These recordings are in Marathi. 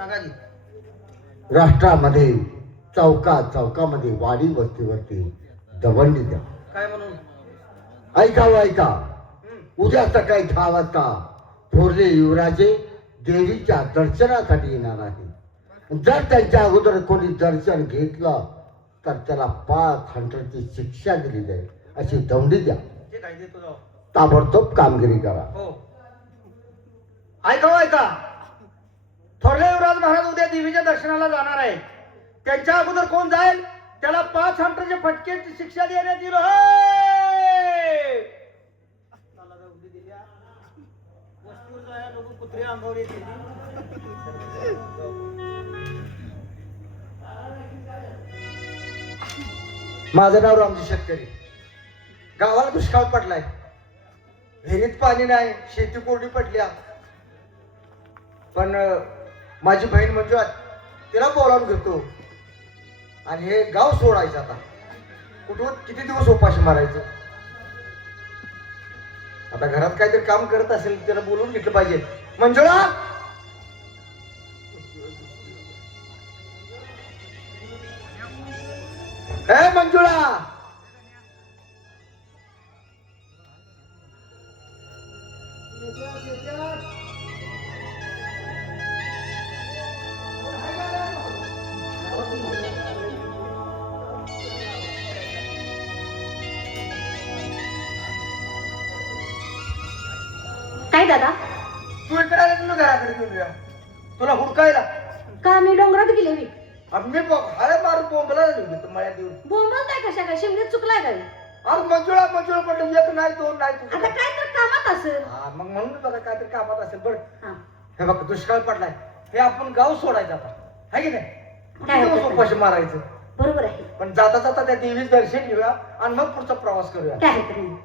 सांगा की. राष्ट्रामध्ये चौकामध्ये वाडी वस्तीवरती दवंडी द्या. काय म्हणून? ऐका हो ऐका, उद्या सकाळी 10 वाजता थोरले युवराजे देवीच्या दर्शनासाठी येणार आहे. जर त्यांच्या अगोदर कोणी दर्शन घेतलं तर त्याला 5 हंड्रेडची शिक्षा दिली जाईल. अशी दवंडी द्या. जे काय देतो जाऊ. ताबडतोब कामगिरी करा. हो. ऐका हो ऐका, थोरले युवराज महाराज उद्या देवीच्या दर्शनाला जाणार आहे. त्यांच्या अगोदर कोण जाईल त्याला 5 हंड्रेडच्या फटक्याची शिक्षा देण्यात येईल. कुत्रे अंगावर येते. माझं नाव रामजी शेतकरी. गावाला दुष्काळ पडलाय, विहिरीत पाणी नाही, शेती कोरडी पडल्या. पण माझी बहीण म्हणजे तिला बोलावून घेतो आणि हे गाव सोडायचं. आता कुठून किती दिवस उपाशी मारायचं. आता घरात काहीतरी काम करत असेल त्याला बोलवून घेतलं पाहिजे. मंजुळा, हे मंजुळा, काय दादा? तू इकडे आला तुला घराकडे घेऊन या. तुला हुडकायला का मी डोंगरात गेले मी? मी हळे मारून बोंबला मळ्यात येऊन. बोंबल काय कशा काय शिमगीत चुकलाय काय? अरे मंजुळा मंजुळा म्हटलं, एक नाही दोन नाही आता तुझं. काय तर कामात असेल. हा मग म्हणून बघा काहीतरी कामात असेल. बरं हा. हे बघ दुष्काळ पडलाय, हे आपण गाव सोडायचं आता, है की नाही? काय किती हरकत दिवस उपाशी मारायचं. बरोबर आहे. पण जाता जाता त्या देवीच दर्शन घेऊया आणि मग पुढचा प्रवास करूया. काय हरकत नाही.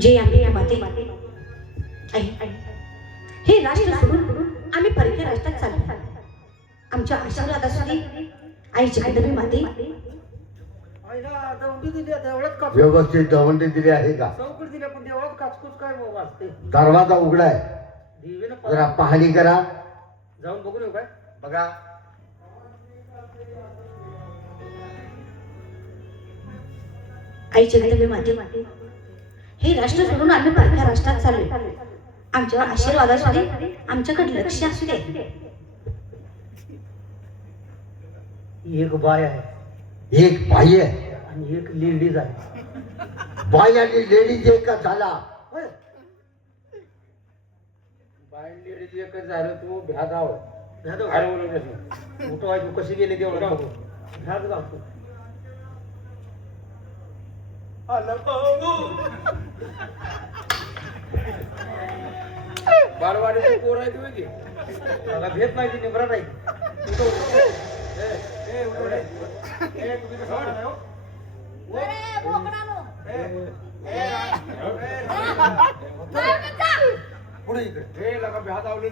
जे आम्ही या माते हे राष्ट्र सोडून आम्ही परक्या राष्ट्रात चाललो. आमच्या आशीर्वादासाठी आई जगदंबे माते आईला दवंडी दिली आता, एवढंच कापूस व्यवस्थित दवंडी दिली आहे का? चौकट दिल्या, पण एवढंच काचकूच काय वाजते. दरवाजा उघडाय, देवीनं जरा पाहणी करा. जाऊन बघून येऊ काय? बघा. आई जगदंबे माते हे राष्ट्र सोडून आम्ही परक्या राष्ट्रात चाललो. आमच्या आशीर्वादासाठी आमच्याकडे लक्ष असू दे. एक बाय आहे एक बाई आहे आणि एक लेडीज आहे. बाई आणि लेडीज एकच झाला. होय. बाय लेडीज एकच झालं. तू भ्यागाव मोठं आहे. तू कशी गेली तेवढं बघू. भ्यागाव तू बालवाडीची पोर आहे तुम्ही की मला भेट नाही ती निमरा नाही. पुढे इकडे हे लगा भ्यात आवले.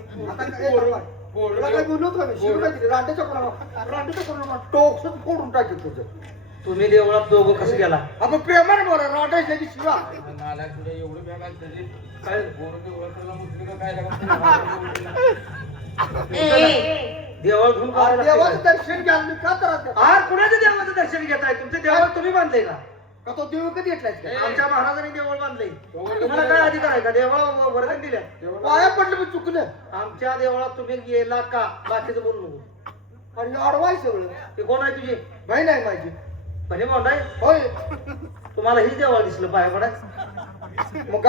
फोडून टाकेल तुझं. तुम्ही देवळात दोघं कसं गेला? आपण प्रेमाने बोला. रांडायच्या की शिवा मला तुला एवढं बॅग काय देवाळ देवाचं दर्शन घ्या. मी का त्रास कुणाचं देवाचं दर्शन घेताय? तुमचं देवाळ तुम्ही बांधले का? का तो देव कधी घेतलाय? आमच्या महाराजांनी देवळ बांधले. तुम्हाला काय अधिकार आहे का? देवाळ वर्गण दिल्या. पाया पडलं मी चुकलं. आमच्या देवळात तुम्ही गेला का? बाकीचं बोलू नको. आणि अडवाय सगळं. ते कोण आहे तुझी बहीण? आहे माझी बहीण. होय. तुम्हाला हेच देवाळ दिसलं पाया पडाय. मग